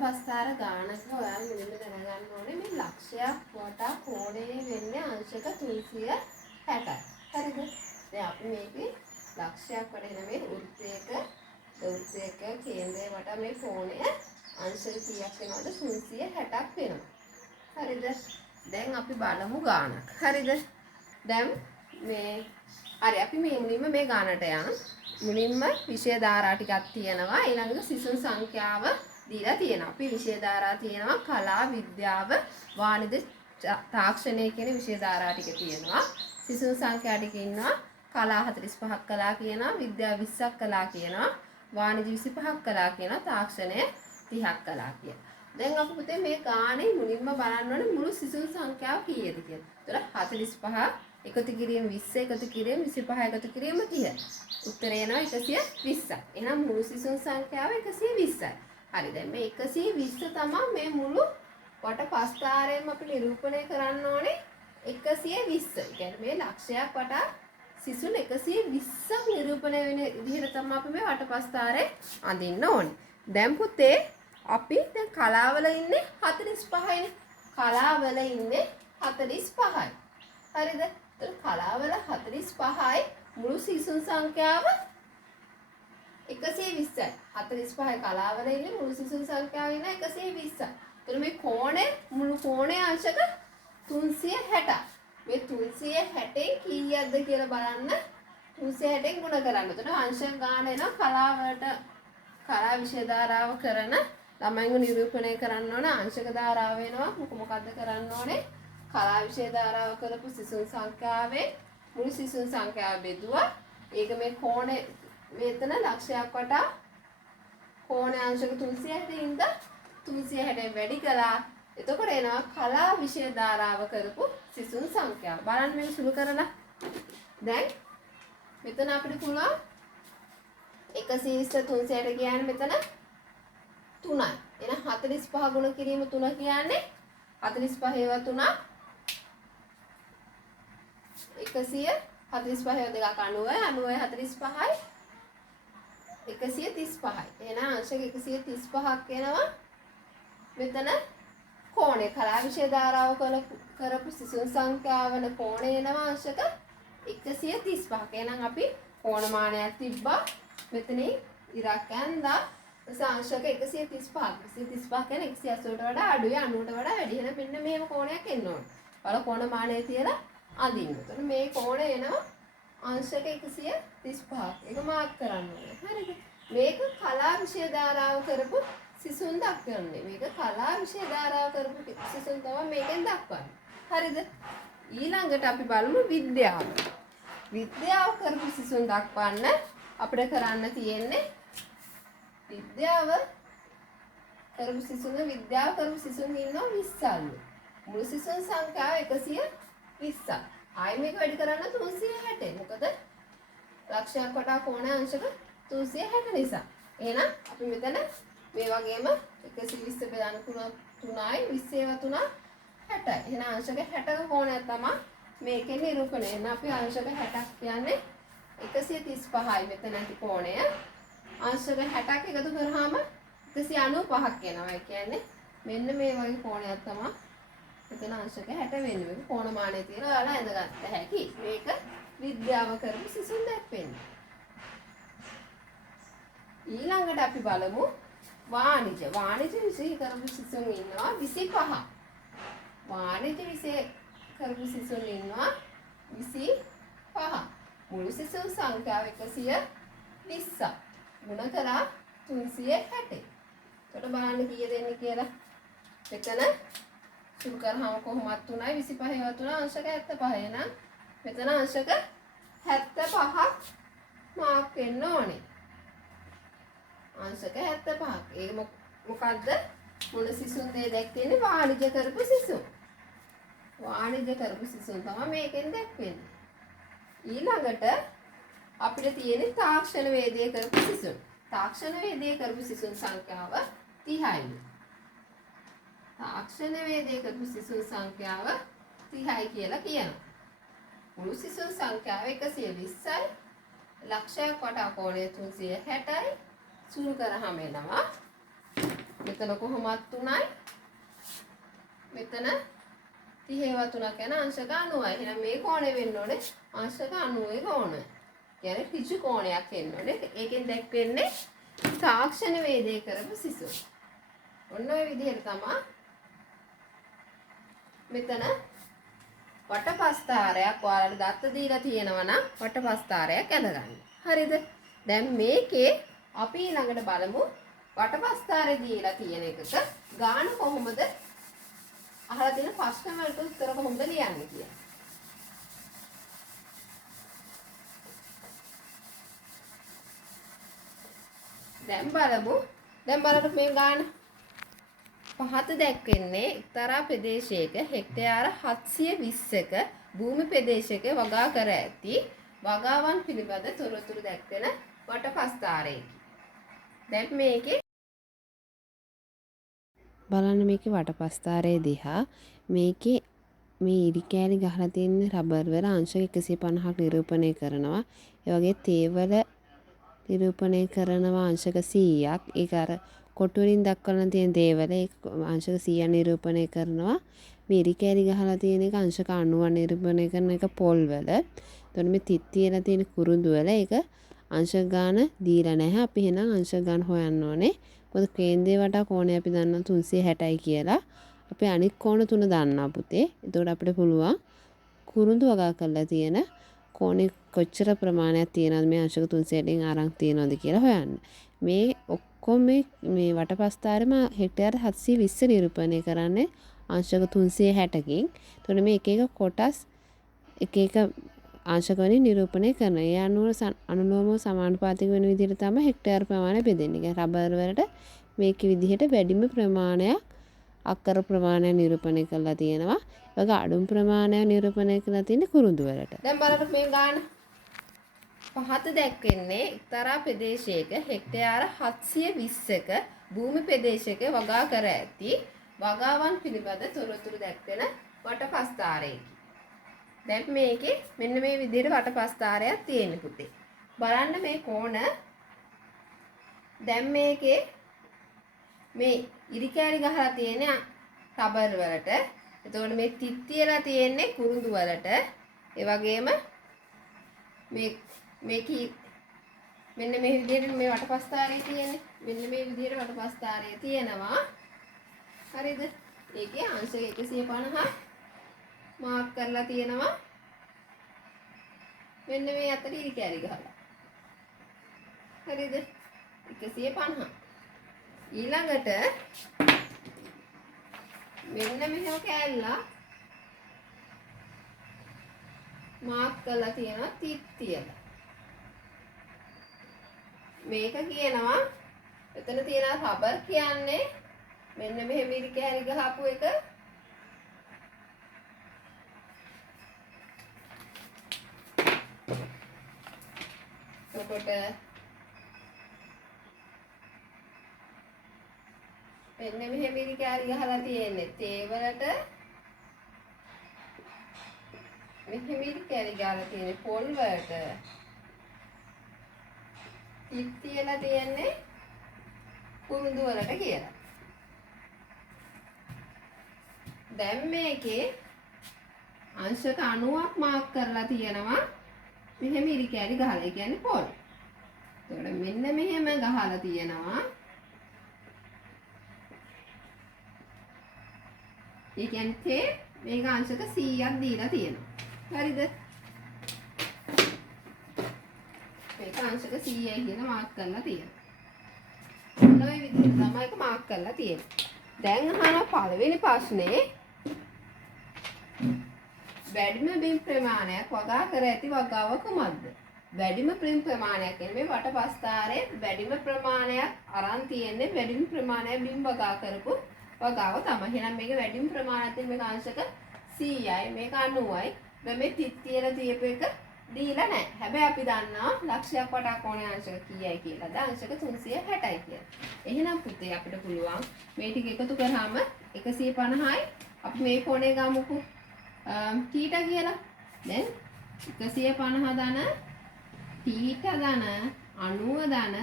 පස්තාර ගානක ඔයාලා මුලින්ම දැනගන්න ඕනේ මේ ලක්ෂයක් වටා කෝණේ වෙන්නේ අංශක 360යි. හරිද? දැන් අපි මේකේ ලක්ෂයක් වටේ නෙමෙයි වෘත්තයක කේන්ද්‍රය වටා මේ කෝණය අංශක කීයක් වෙනවද? 360ක් වෙනවා. හරිද? දැන් අපි බලමු ගානක්. හරිද? දැන් මේ හරි අපි මේ මුලින්ම මේ ගානට යන මුලින්ම විෂය ධාරා ටිකක් තියෙනවා. ඊළඟට සිසුන් සංඛ්‍යාව දීලා තියෙනවා. අපි විෂය ධාරා තියෙනවා කලා විද්‍යාව වාණිජ තාක්ෂණය කියන විෂය ධාරා ටික තියෙනවා. සිසුන් සංඛ්‍යා ටික ඉන්නවා කලා 45ක් කලා කියනවා විද්‍යාව 20ක් කලා කියනවා වාණිජ 25ක් කලා කියනවා තාක්ෂණය 30ක් කලා කියනවා. දැන් අපි පුතේ මේ ගානේ මුලින්ම බලන්න ඕනේ මුළු සිසුන් සංඛ්‍යාව කීයද කියලා. ඒතර 45 එකතු කිරීම 20 එකතු කිරීම 25 එකතු කිරීම 30. උත්තරය එනවා 120ක්. එහෙනම් මුළු සිසුන් සංඛ්‍යාව 120යි. හරි දැන් මේ 120 තමයි මේ මුළු වට පස්තාරයෙන්ම අපි නිරූපණය කරන්න ඕනේ 120. ඒ කියන්නේ මේ ලක්ෂයක් වටා සිසුන් 120ක් නිරූපණය වෙන විදිහට තමයි අපි මේ වට පස්තාරේ අඳින්න ඕනේ. දැන් පුතේ අපි දැන් කලාවල ඉන්නේ 45යිනේ. කලාවල ඉන්නේ 45යි. හරිද? ඒතර කලාවල 45යි මුළු සිසුන් සංඛ්‍යාව 120යි. 45යි කලාවල ඉන්නේ මුළු සිසුන් සංඛ්‍යාව ඉන්න 120යි. ඒතර මේ කෝණය මුළු කෝණය අංශක 360. මේ 360න් කීයක්ද කියලා බලන්න 360න් ගුණ කරන්න. එතකොට අංශ ගාන එනවා කලාවට කලා විෂය ධාරාව කරන ළමයින්ව නිරූපණය කරන්න ඕන අංශක ධාරාව වෙනවා. මොකද කරන්න ඕනේ? කලා විෂය ධාරාව කරපු සිසුන් සංඛ්‍යාවේ මුළු සිසුන් සංඛ්‍යාව බෙදුවා. ඒක මේ කෝණය මෙතන ලක්ෂයක් වටා කෝණ අංශක 360 ඉඳ 360 වැඩි කළා. එතකොට එනවා කලා විෂය ධාරාව කරපු සිසුන් සංඛ්‍යාව. බලන්න මේක සුළු කරලා. දැන් මෙතන අපිට පුළුවන් 120 360 කියන්නේ මෙතන 3යි. එහෙනම් 45 ගුණ කිරීම 3 කියන්නේ 45 ඒවා 3 145 ඒවා දෙකක් 90 45යි 135යි. එහෙනම් අංශක 135ක් එනවා මෙතන කෝණය කලා විෂය ධාරාව කරපු සිසුන් සංඛ්‍යාවන කෝණය එනවා අංශක 135ක්. එහෙනම් අපි කෝණමානයක් තිබ්බා මෙතනින් ඉරක් ඇඳලා අංශක 135ක්. 135 කියන්නේ 180ට වඩා අඩුයි 90ට වඩා වැඩි. එහෙනම් මෙන්න මේව කෝණයක් එන්න ඕනේ. බල කෝණමානය තියලා අඳින්න. එතකොට මේ කෝණය එනවා අංශක 135ක්. ඒක මාර්ක් කරන්න ඕනේ. හරිද? මේක කලා විෂය ධාරාව කරපු සිසුන් දක්වන්නේ. මේක කලා විෂය ධාරාව කරපු සිසුන් තමයි මේකෙන් දක්වන්නේ. හරිද? ඊළඟට අපි බලමු විද්‍යාව. විද්‍යාව කරපු සිසුන් දක්වන්න අපිට කරන්න තියෙන්නේ විද්‍යාව කරපු සිසුන් ඉන්නවා 20ක්. මුළු සිසුන් සංඛ්‍යාව 120ක්. ආයි මේක වැඩි කරන්න 360. මොකද ලක්ෂයක් වටා කෝණ අංශක 360 නිසා. එහෙනම් අපි මෙතන මේ වගේම 120 බෙදන්න 3යි 20 ඒවා 3 60යි. එහෙනම් අංශක 60ක කෝණයක් තමයි මේකෙන් නිරූපණය. එහෙනම් අපි අංශක 60ක් කියන්නේ 135යි මෙතන ඇති කෝණය. අංශක 60ක් එකතු කරාම 195ක් එනවා. ඒ කියන්නේ මෙන්න මේ වගේ කෝණයක් තමයි මෙතන අංශක 60 වෙන්නේ. මේක කෝණමානය තියෙන ඔයාලා ඇඳගත්ත හැකි. මේක විද්‍යාව කරපු සිසුන් දැක්වෙන්නේ. ඊළඟට අපි බලමු වාණිජ විෂය කරපු සිසුන් ඉන්නවා 25. වාණිජ විෂය කරපු සිසුන් ඉන්නවා 25. මුළු සිසුන් සංඛ්‍යාව 120ක්. ගුණ කරා 360. එතකොට බලන්න කීය දෙන්නේ කියලා. මෙතන සුළු කරාම කොහොමද 3යි 25 ඒවා 3 අංශක 75. එහෙනම් මෙතන අංශක 75ක් මාර්ක් වෙන්න ඕනේ. අංශක 75ක්. ඒක මොකද්ද? මුළු සිසුන් දෙය දැක්වෙන්නේ වාණිජ කරපු සිසුන්. වාණිජ කරපු සිසුන් තමයි මේකෙන් දැක්වෙන්නේ. ඊළඟට අපිට තියෙන්නේ තාක්ෂණ වේදයේ කරපු සිසුන්. තාක්ෂණ වේදයේ කරපු සිසුන් සංඛ්‍යාව 30යි. තාක්ෂණ වේදයේ කරපු සිසුන් සංඛ්‍යාව 30යි කියලා කියනවා. මුළු සිසුන් සංඛ්‍යාව 120යි. ලක්ෂයක් වටා කෝණය 360යි. සුළු කරාම එනවා මෙතන කොහොමත් 3යි. මෙතන 30වත් 3ක් යන අංශක 90යි. එහෙනම් මේ කෝණය වෙන්න ඕනේ අංශක 90 කෝණය. කියන්නේ ඍජු කෝණයක් එන්න ඕනේ. ඒකෙන් දැක්වෙන්නේ තාක්ෂණ වේදේ කරපු සිසු. ඔන්න ඔය විදිහට තමයි මෙතන වටපස්ථාරයක් ඔයාලට දත්ත දීලා තියෙනවා නම් වටපස්ථාරයක් ඇඳගන්න. හරිද? දැන් මේකේ අපි ඊළඟට බලමු වටපස්ථාරේ දීලා තියෙන එකක ගාන කොහොමද අහලා තියෙන ප්‍රශ්න වලට උත්තර කොහොමද ලියන්නේ කියලා. දැන් බලන්න මේ ගාන පහත දැක්වෙන්නේ එක්තරා ප්‍රදේශයක හෙක්ටයාර 720ක භූමි ප්‍රදේශයක වගා කර ඇති වගාවන් පිළිබඳ තොරතුරු දැක්වෙන වටපස්ථාරයකි. දැන් මේකේ බලන්න මේකේ වටපස්ථාරය දිහා මේකේ මේ ඉරි කෑලි ගහලා තියෙන රබර් වල අංශක 150ක් නිරූපණය කරනවා. ඒ වගේ තේවල නිරූපණය කරනවා අංශක 100ක්. ඒක අර කොටු වලින් දක්වලා තියෙන දේවල ඒක අංශක 100ක් නිරූපණය කරනවා. මේ ඉරි කෑලි ගහලා තියෙන එක අංශක 90ක් නිරූපණය කරන එක පොල් වල. එතකොට මේ තිත් තියලා තියෙන කුරුඳු වල ඒක අංශක ගාන දීලා නැහැ. අපි එහෙනම් අංශක ගාන හොයන්න ඕනේ. මොකද කේන්ද්‍රය වටා කෝණය අපි දන්නවා 360යි කියලා. අපි අනිත් කෝණ තුන දන්නවා පුතේ. එතකොට අපිට පුළුවන් කුරුඳු වගා කරලා තියෙන කෝණේ කොච්චර ප්‍රමාණයක් තියෙනවද මේ අංශක 360න් අරන් තියෙනවද කියලා හොයන්න. මේ ඔක්කොම මේ වටපස්ථාරෙම හෙක්ටයාර 720 නිරූපණය කරන්නේ අංශක 360කින්. එතකොට මේ එක එක කොටස් එක එක අංශක වලින් නිරූපණය කරනවා. ඒ අනුලෝමව සමානුපාතික වෙන විදිහට තමයි හෙක්ටයාර ප්‍රමාණය බෙදෙන්නේ. රබර් වලට මේකේ විදිහට වැඩිම ප්‍රමාණයක් අක්කර ප්‍රමාණයක් නිරූපණය කරලා තියෙනවා. ඒ වගේ අඩුම ප්‍රමාණයක් නිරූපණය කරලා තියෙන්නේ කුරුඳු වලට. දැන් බලන්න මේ ගාන පහත දැක්වෙන්නේ එක්තරා ප්‍රදේශයක හෙක්ටයාර 720ක භූමි ප්‍රදේශයක වගා කර ඇති වගාවන් පිළිබඳ තොරතුරු දැක්වෙන වටපස්ථාරයකි. දැන් මේකේ මෙන්න මේ විදිහට වටපස්ථාරයක් තියෙන පුතේ. බලන්න මේ කෝණ දැන් මේකේ මේ ඉරි කෑලි ගහලා තියෙන රබර් වලට. එතකොට මේ තිත් තියලා තියෙන්නේ කුරුඳු වලට. ඒ වගේම මෙන්න මේ විදිහට මේ වටපස්ථාරය තියෙන්නේ. මෙන්න මේ විදිහට වටපස්ථාරය තියෙනවා. හරිද? ඒකේ අංශක 150 මාක් කරලා තියෙනවා. මෙන්න මේ අතට ඉරි කෑලි ගහලා. හරිද? 150. ඊළඟට මෙන්න මෙහෙම කෑල්ලා මාක් කරලා තියෙනවා තිත් තියලා. මේක කියනවා එතන තියෙන රබර් කියන්නේ මෙන්න මෙහෙම ඉරි කෑලි ගහපු එක. එතකොට මෙන්න මෙහෙම ඉරි කෑලි ගහලා තියෙන්නේ තේවලට. මෙහෙම ඉරි කෑලි ගහලා තියෙන්නේ පොල් වලට. තිත් තියලා තියෙන්නේ කුරුඳු වලට කියලා. දැන් මේකේ අංශක 90ක් මාක් කරලා තියෙනවා. මෙහෙම ඉරි කෑලි ගහලා. ඒ කියන්නේ පොල්. එතකොට මෙන්න මෙහෙම ගහලා තියෙනවා. ඒ කියන්නේ මේක අංශක 100ක් දීලා තියෙනවා. හරිද? මේක අංශක 100යි කියලා මාක් කරලා තියෙනවා. ඔය විදිහට තමයි ඒක මාක් කරලා තියෙන්නේ. දැන් අහන පළවෙනි ප්‍රශ්නේ වැඩිම බිම් ප්‍රමාණයක් වගා කර ඇති වගාව කුමක්ද? වැඩිම බිම් ප්‍රමාණයක් කියන්නේ මේ වටපස්ථාරයේ වැඩිම ප්‍රමාණයක් අරන් තියෙන්නේ වැඩිම ප්‍රමාණයක් බිම් වගා කරපු වගාව තමයි. එහෙනම් මේක වැඩිම ප්‍රමාණයක් තියෙන මේක අංශක 100යි මේක 90යි. දැන් මේ තිත් තියලා තියපු එක දීලා නැහැ. හැබැයි අපි දන්නවා ලක්ෂයක් වටා කෝණයේ අංශක කීයයි කියලා. ද අංශක 360යි කියලා. එහෙනම් පුතේ අපිට පුළුවන් මේ ටික එකතු කරාම 150යි. අපි මේ කෝණය ගමුකෝ තීටා කියලා. දැන් 150 ධන තීටා ධන 90 ධන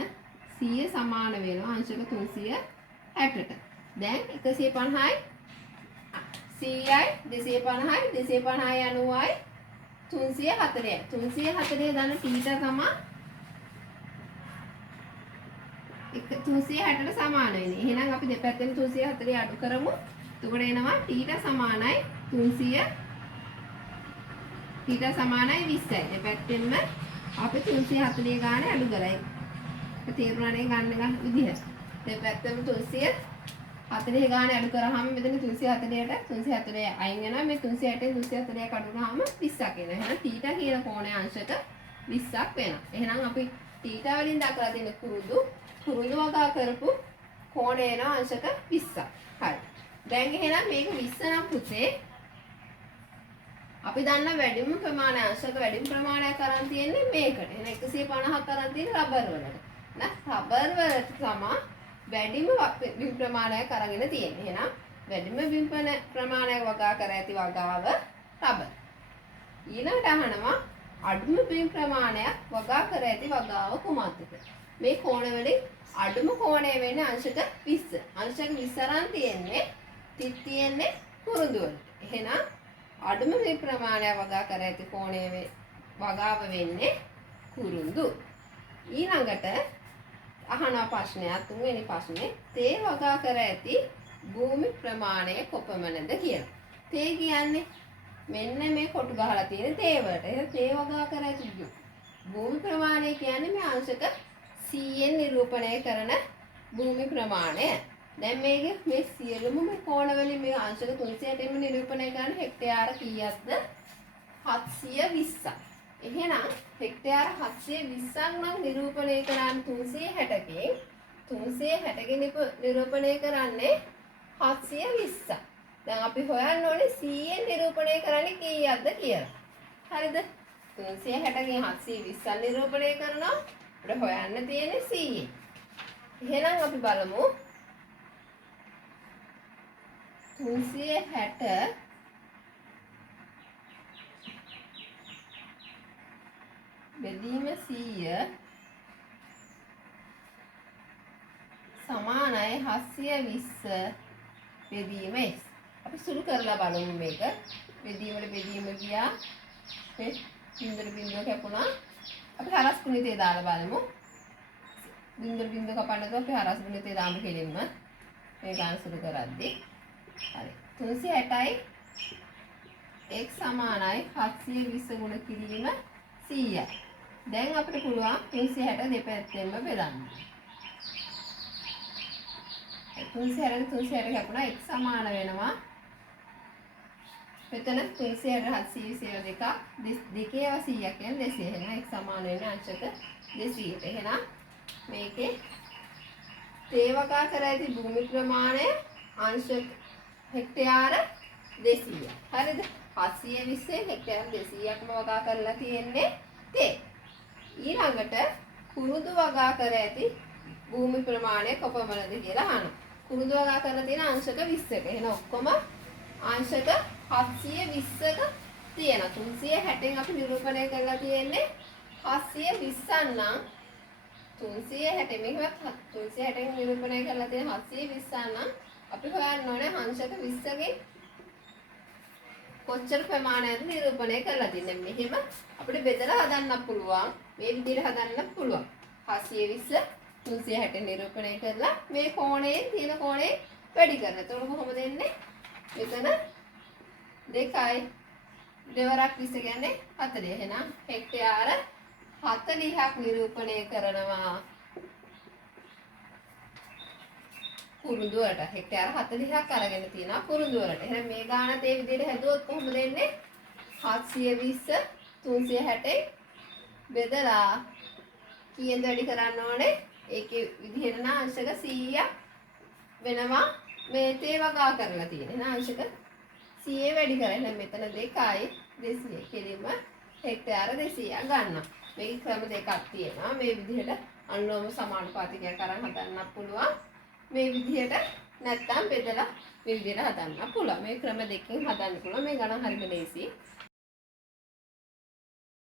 100 සමාන වෙනවා අංශක 360. 60ට. දැන් 150යි 100යි 250යි 250යි 90යි 340යි. 340 දාන තීටා තමයි 360ට සමාන වෙන්නේ. එහෙනම් අපි දෙපැත්තෙන් 340 අඩු කරමු. එතකොට එනවා තීටා සමානයි 300 තීටා සමානයි 20යි. දෙපැත්තෙන්ම අපි 340 ගාන අඩු කරයි. ඒක තේරුණානේ ගන්න විදිහ. දෙපැත්තෙම 340 ගාන අඩු කරාම මෙතන 340ට 340 අයින් වෙනවා. මේ 360 340 අඩු කරාම 20ක් එනවා. එහෙනම් තීටා කියන කෝණයේ අංශක 20ක් වෙනවා. එහෙනම් අපි තීටා වලින් දක්වලා තියෙන කුරුඳු වගා කරපු කෝණය එනවා අංශක 20ක්. හරි. දැන් එහෙනම් මේක 20 නම් පුතේ අපි දන්න වැඩිම ප්‍රමාණය අංශක වැඩිම ප්‍රමාණයක් අරන් තියෙන්නේ මේකට. එහෙනම් 150ක් අරන් තියෙන්නේ රබර් වලට. රබර් වලට තමයි වැඩිම බිම් ප්‍රමාණයක් අරගෙන තියෙන්නේ. එහෙනම් වැඩිම බිම් ප්‍රමාණයක් වගා කර ඇති වගාව රබර්. ඊළඟට අහනවා අඩුම බිම් ප්‍රමාණයක් වගා කර ඇති වගාව කුමක්ද? මේ කෝණ වලින් අඩුම කෝණය වෙන්නේ අංශක 20. අංශක 20 අරන් තියෙන්නේ කුරුඳු වලට. එහෙනම් අඩුම බිම් ප්‍රමාණයක් වගා කර ඇති කෝණය වගාව වෙන්නේ කුරුඳු. ඊළඟට අහන ප්‍රශ්නයක් තුන්වෙනි ප්‍රශ්නේ තේ වගා කර ඇති භූමි ප්‍රමාණය කොපමණද කියලා. තේ කියන්නේ මෙන්න මේ කොටු ගහලා තියෙන තේ වලට. එහෙනම් තේ වගා කර ඇති භූමි ප්‍රමාණය කියන්නේ මේ අංශක 100න් නිරූපණය කරන භූමි ප්‍රමාණය. දැන් මේ සියලුම මේ කෝණ වලින් මේ අංශක 360න්ම නිරූපණය කරන හෙක්ටයාර කීයක්ද? 720ක්. එහෙනම් හෙක්ටයාර 720ක් නම් නිරූපණය කරන්නේ 360කින් 360කින් නිරූපණය කරන්නේ 720ක්. දැන් අපි හොයන්න ඕනේ 100න් නිරූපණය කරන්නේ කීයක්ද කියලා. හරිද? 360කින් 720ක් නිරූපණය කරනවා. අපිට හොයන්න තියෙන්නේ 100. එහෙනම් අපි බලමු 360 බෙදීම 100 සමානයි 720 බෙදීම x. අපි සුළු කරලා බලමු මේක. බෙදීමට බෙදීම ගියා. මේ බින්දුව කැපුණා. අපි හරස් ගුණිතය දාලා බලමු. බින්දුව කපන්නද අපි හරස් ගුණිතය දාමු කෙලින්ම. මේ ගාන සුළු කරද්දී. හරි. 360යි x සමානයි 720 ගුණ කිරීම 100යි. දැන් අපිට පුළුවන් 360 දෙපැත්තෙන්ම බෙදන්න. 360 කැපුණා x සමාන වෙනවා. මෙතන 360 දෙකක් දෙකේ 100ක් කියන්නේ 200. එහෙනම් x සමාන වෙන්නේ අංශක 200ට. එහෙනම් මේකේ තේ වගා කර ඇති භූමි ප්‍රමාණය අංශක හෙක්ටයාර 200. හරිද? 720 හෙක්ටයාර 200ක්ම වගා කරලා තියෙන්නේ තේ. ඊළඟට කුරුඳු වගා කර ඇති භූමි ප්‍රමාණය කොපමණද කියලා අහනවා. කුරුඳු වගා කරලා තියෙන අංශක 20ක. එහෙනම් ඔක්කොම අංශක 720ක තියෙනවා. 360න් අපි නිරූපණය කරලා තියෙන්නේ 720ක් නම් 360 මෙහෙම 360න් නිරූපණය කරලා තියෙන 720ක් නම් අපි හොයන්න ඕනේ අංශක 20කින් කොච්චර ප්‍රමාණයක්ද නිරූපණය කරලා තින්නේ. මෙහෙම අපිට බෙදලා හදන්න පුළුවන්. මේ විදිහට හදන්න පුළුවන්. 720 360 නිරූපණය කරලා මේ කෝණයෙන් තියෙන කෝණය වැඩි කරනවා. එතකොට කොහොමද එන්නේ? මෙතන 2යි දෙවරක් 20 කියන්නේ 40. එහෙනම් හෙක්ටයාර 40ක් නිරූපණය කරනවා. කුරුඳු වලට හෙක්ටයාර 40ක් අරගෙන තියෙනවා කුරුඳු වලට. එහෙනම් මේ ගානත් ඒ විදිහට හැදුවොත් කොහොමද එන්නේ? 720 360 බෙදලා කීයෙන් වැඩි කරන්න ඕනේ? ඒකේ විදිහට නම් අංශක 100ක් වෙනවා මේ තේ වගා කරලා තියෙන. එහෙනම් අංශක 100 වැඩි කරලා එහෙනම් මෙතන 2යි 200 කෙලින්ම හෙක්ටයාර 200ක් ගන්නවා. මේක ක්‍රම දෙකක් තියෙනවා. මේ විදිහට අනුලෝම සමානුපාතිකයක් අරන් හදන්න පුළුවන්. මේ විදිහට නැත්තම් බෙදලා මේ විදිහට හදන්න පුළුවන්. මේ ක්‍රම දෙකකින් හදන්න පුළුවන්. මේ ගණන් හරිම ලේසි.